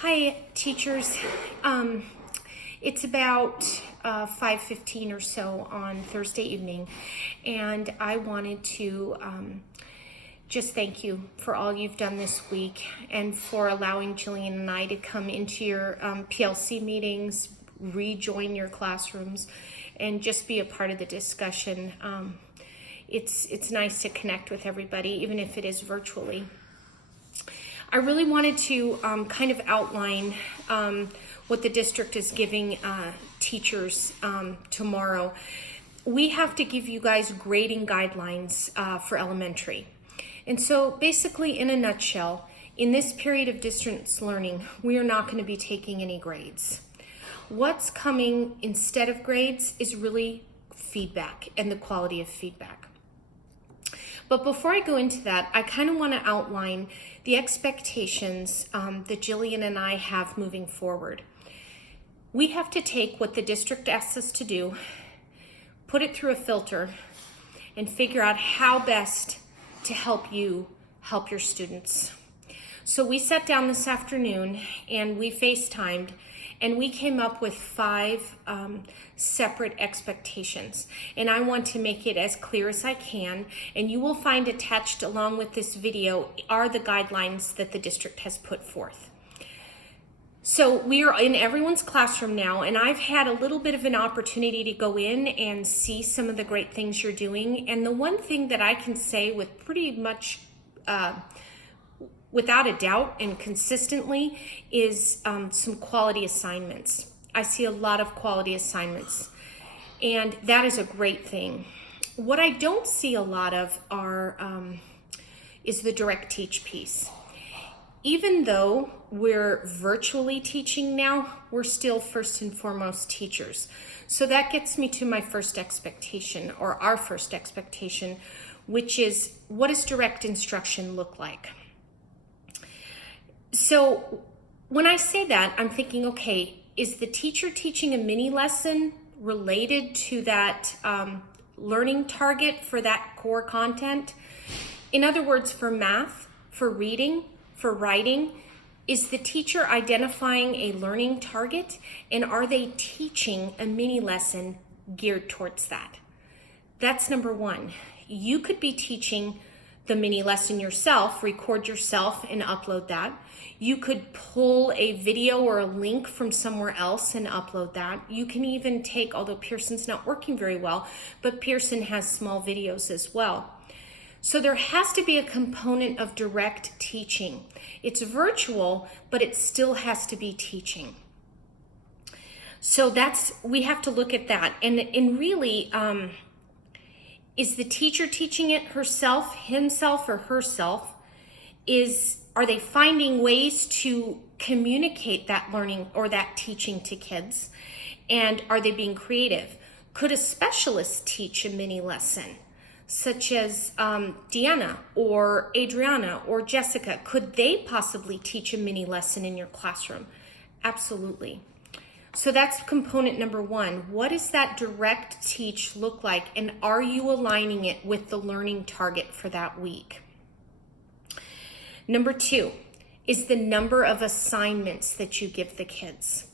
Hi, teachers. It's about 5:15 or so on Thursday evening, and I wanted to just thank you for all you've done this week and for allowing Jillian and I to come into your PLC meetings, rejoin your classrooms, and just be a part of the discussion. It's nice to connect with everybody, even if it is virtually. I really wanted to kind of outline what the district is giving teachers tomorrow. We have to give you guys grading guidelines for elementary. And so basically, in a nutshell, in this period of distance learning, we are not going to be taking any grades. What's coming instead of grades is really feedback and the quality of feedback. But before I go into that, I kind of want to outline the expectations that Jillian and I have moving forward. We have to take what the district asks us to do, put it through a filter, and figure out how best to help you help your students. So we sat down this afternoon and we FaceTimed, and we came up with 5 separate expectations. And I want to make it as clear as I can. And you will find attached along with this video are the guidelines that the district has put forth. So we are in everyone's classroom now, and I've had a little bit of an opportunity to go in and see some of the great things you're doing. And the one thing that I can say with pretty much without a doubt and consistently is some quality assignments. I see a lot of quality assignments, and that is a great thing. What I don't see a lot of is the direct teach piece. Even though we're virtually teaching now, we're still first and foremost teachers. So that gets me to my first expectation, or our first expectation, which is, what does direct instruction look like? So when I say that, I'm thinking, okay, is the teacher teaching a mini lesson related to that learning target for that core content? In other words, for math, for reading, for writing, is the teacher identifying a learning target, and are they teaching a mini lesson geared towards that? That's number one. You could be teaching the mini lesson yourself, record yourself and upload that. You could pull a video or a link from somewhere else and upload that. You can even take, although Pearson's not working very well, but Pearson has small videos as well. So there has to be a component of direct teaching. It's virtual, but it still has to be teaching. So we have to look at that. And really, is the teacher teaching it herself, himself, or herself? Are they finding ways to communicate that learning or that teaching to kids? And are they being creative? Could a specialist teach a mini lesson, such as Deanna or Adriana or Jessica? Could they possibly teach a mini lesson in your classroom? Absolutely. So that's component number one. What does that direct teach look like? And are you aligning it with the learning target for that week? Number 2 is the number of assignments that you give the kids.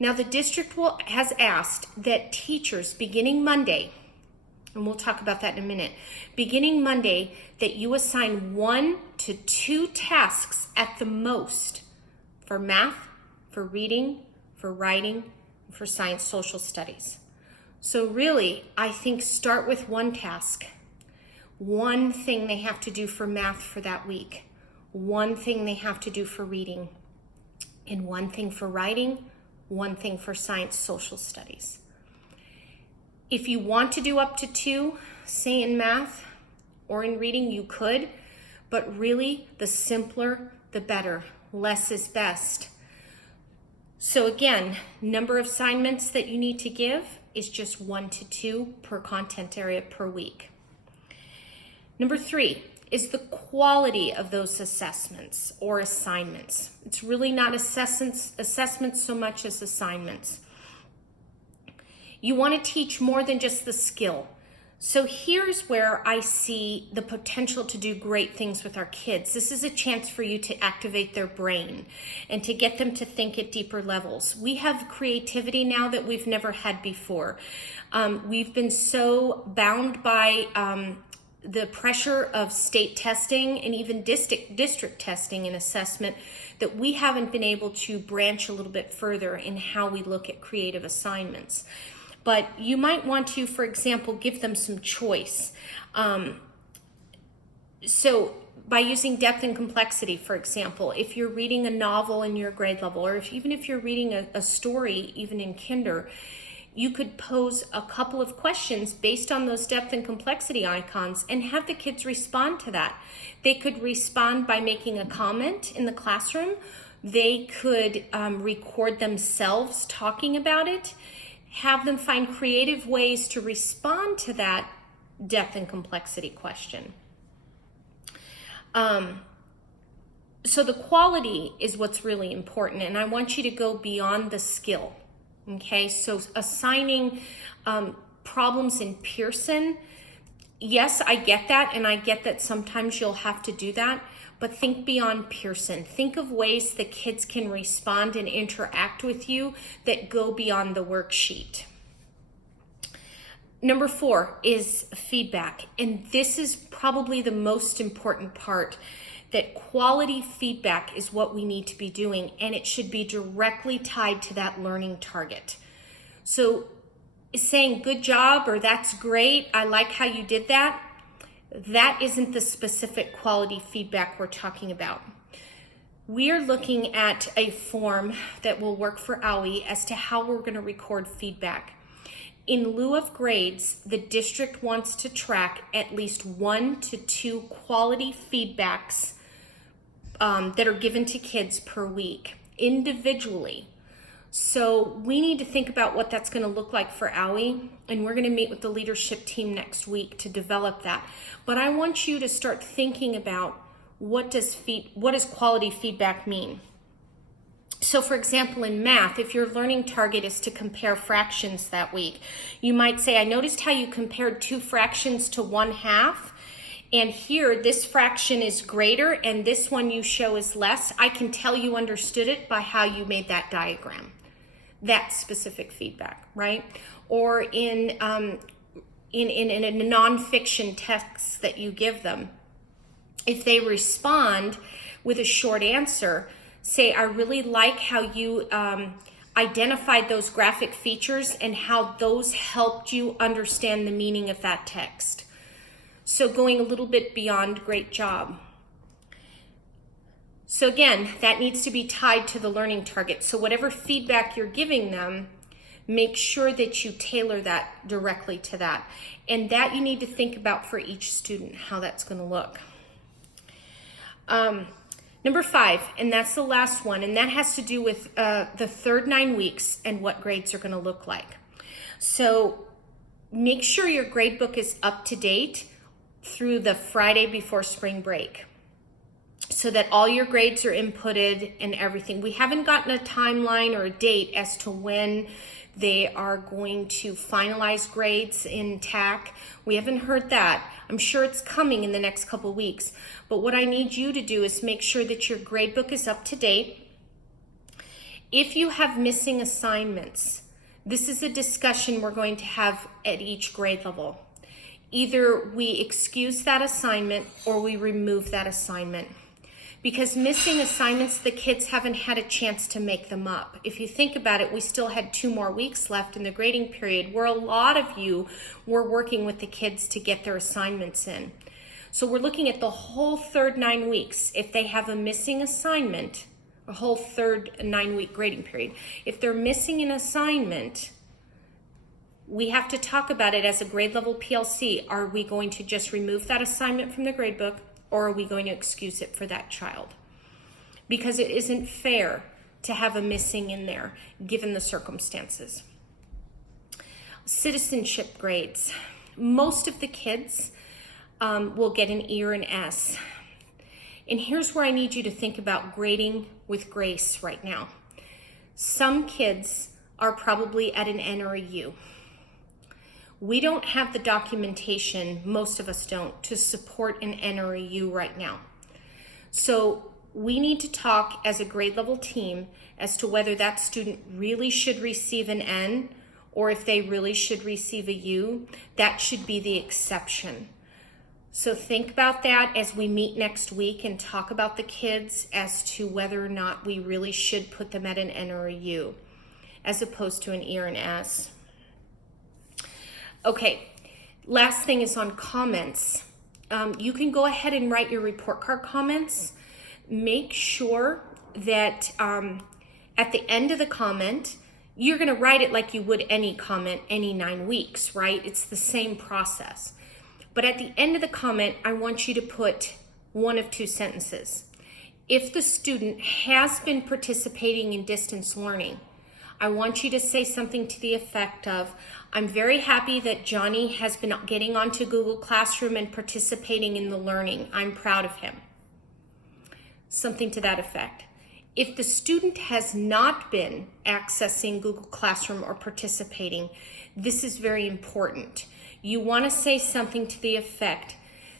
Now, the district has asked that teachers beginning Monday, and we'll talk about that in a minute, beginning Monday, that you assign 1 to 2 tasks at the most for math, for reading, for writing, for science, social studies. So really, I think start with 1 task. 1 thing they have to do for math for that week. 1 thing they have to do for reading. And 1 thing for writing. 1 thing for science, social studies. If you want to do up to 2, say in math or in reading, you could. But really, the simpler, the better. Less is best. So again, number of assignments that you need to give is just 1 to 2 per content area per week. Number 3 is the quality of those assessments or assignments. It's really not assessments so much as assignments. You want to teach more than just the skill. So here's where I see the potential to do great things with our kids. This is a chance for you to activate their brain and to get them to think at deeper levels. We have creativity now that we've never had before. We've been so bound by the pressure of state testing and even district testing and assessment that we haven't been able to branch a little bit further in how we look at creative assignments. But you might want to, for example, give them some choice. So by using depth and complexity, for example, if you're reading a novel in your grade level, or even if you're reading a story, even in kinder, you could pose a couple of questions based on those depth and complexity icons and have the kids respond to that. They could respond by making a comment in the classroom. They could record themselves talking about it. Have them find creative ways to respond to that depth and complexity question. So the quality is what's really important, and I want you to go beyond the skill. Okay, so assigning problems in Pearson, yes, I get that, and I get that sometimes you'll have to do that, but think beyond Pearson. Think of ways that kids can respond and interact with you that go beyond the worksheet. Number 4 is feedback, and this is probably the most important part, that quality feedback is what we need to be doing, and it should be directly tied to that learning target. So saying good job or that's great, I like how you did that, that isn't the specific quality feedback we're talking about. We are looking at a form that will work for OWI as to how we're going to record feedback. In lieu of grades, the district wants to track at least 1 to 2 quality feedbacks that are given to kids per week individually. So we need to think about what that's going to look like for OWI, and we're going to meet with the leadership team next week to develop that. But I want you to start thinking about what does quality feedback mean. So for example, in math, if your learning target is to compare fractions that week, you might say, I noticed how you compared 2 fractions to 1/2, and here this fraction is greater and this one you show is less. I can tell you understood it by how you made that diagram. That's specific feedback, right? Or in a nonfiction text that you give them, if they respond with a short answer, say, I really like how you identified those graphic features and how those helped you understand the meaning of that text. So going a little bit beyond great job. So again, that needs to be tied to the learning target. So whatever feedback you're giving them, make sure that you tailor that directly to that. And that you need to think about for each student, how that's going to look. Number 5, and that's the last one, and that has to do with the third 9 weeks and what grades are going to look like. So make sure your grade book is up to date through the Friday before spring break, so that all your grades are inputted and everything. We haven't gotten a timeline or a date as to when they are going to finalize grades in TAC. We haven't heard that. I'm sure it's coming in the next couple weeks. But what I need you to do is make sure that your grade book is up to date. If you have missing assignments, this is a discussion we're going to have at each grade level. Either we excuse that assignment or we remove that assignment. Because missing assignments, the kids haven't had a chance to make them up. If you think about it, we still had 2 more weeks left in the grading period where a lot of you were working with the kids to get their assignments in. So we're looking at the whole third 9 weeks. If they have a missing assignment, a whole third 9-week grading period, if they're missing an assignment, we have to talk about it as a grade level PLC. Are we going to just remove that assignment from the grade book, or are we going to excuse it for that child? Because it isn't fair to have a missing in there, given the circumstances. Citizenship grades. Most of the kids will get an E or an S. And here's where I need you to think about grading with grace right now. Some kids are probably at an N or a U. We don't have the documentation, most of us don't, to support an N or a U right now. So we need to talk as a grade level team as to whether that student really should receive an N or if they really should receive a U. That should be the exception. So think about that as we meet next week and talk about the kids as to whether or not we really should put them at an N or a U as opposed to an E or an S. Okay, last thing is on comments. You can go ahead and write your report card comments. Make sure that at the end of the comment, you're going to write it like you would any comment any 9 weeks, right? It's the same process. But at the end of the comment, I want you to put one of two sentences. If the student has been participating in distance learning, I want you to say something to the effect of, I'm very happy that Johnny has been getting onto Google Classroom and participating in the learning. I'm proud of him. Something to that effect. If the student has not been accessing Google Classroom or participating, this is very important. You want to say something to the effect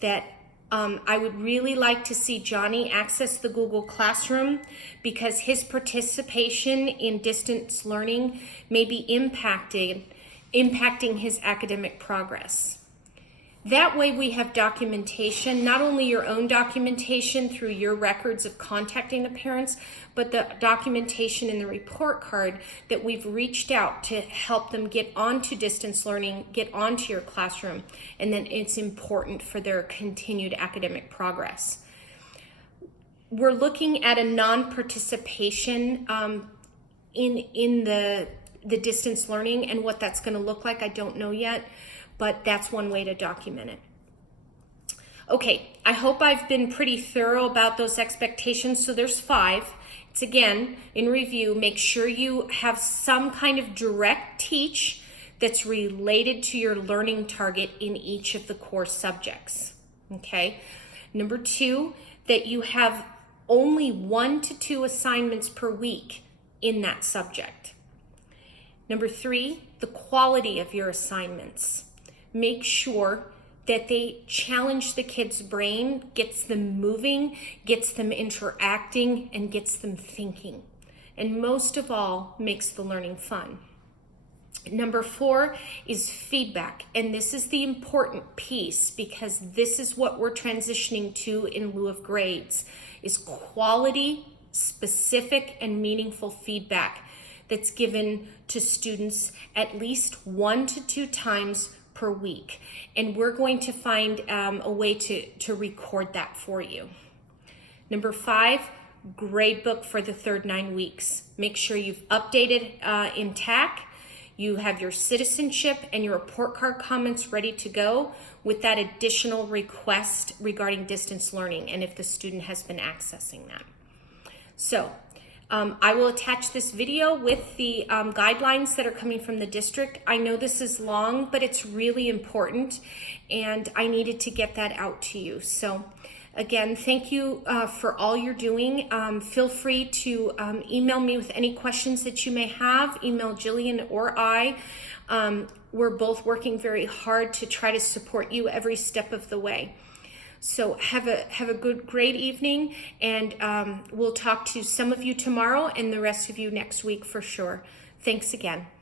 that I would really like to see Johnny access the Google Classroom because his participation in distance learning may be impacting his academic progress. That way we have documentation, not only your own documentation through your records of contacting the parents, but the documentation in the report card that we've reached out to help them get onto distance learning, get onto your classroom, and then it's important for their continued academic progress. We're looking at a non-participation in the distance learning, and what that's going to look like, I don't know yet. But that's one way to document it. Okay, I hope I've been pretty thorough about those expectations. So there's 5. It's again, in review, make sure you have some kind of direct teach that's related to your learning target in each of the core subjects. Okay. Number 2, that you have only 1 to 2 assignments per week in that subject. Number 3, the quality of your assignments. Make sure that they challenge the kid's brain, gets them moving, gets them interacting, and gets them thinking. And most of all, makes the learning fun. Number 4 is feedback. And this is the important piece because this is what we're transitioning to in lieu of grades, is quality, specific, and meaningful feedback that's given to students at least 1 to 2 times per week. And we're going to find a way to record that for you. Number 5, grade book for the third 9 weeks. Make sure you've updated in TAC. You have your citizenship and your report card comments ready to go with that additional request regarding distance learning and if the student has been accessing that. So I will attach this video with the guidelines that are coming from the district. I know this is long, but it's really important, and I needed to get that out to you. So again, thank you for all you're doing. Feel free to email me with any questions that you may have. Email Jillian or I. We're both working very hard to try to support you every step of the way. So have a great evening, and we'll talk to some of you tomorrow and the rest of you next week for sure. Thanks again.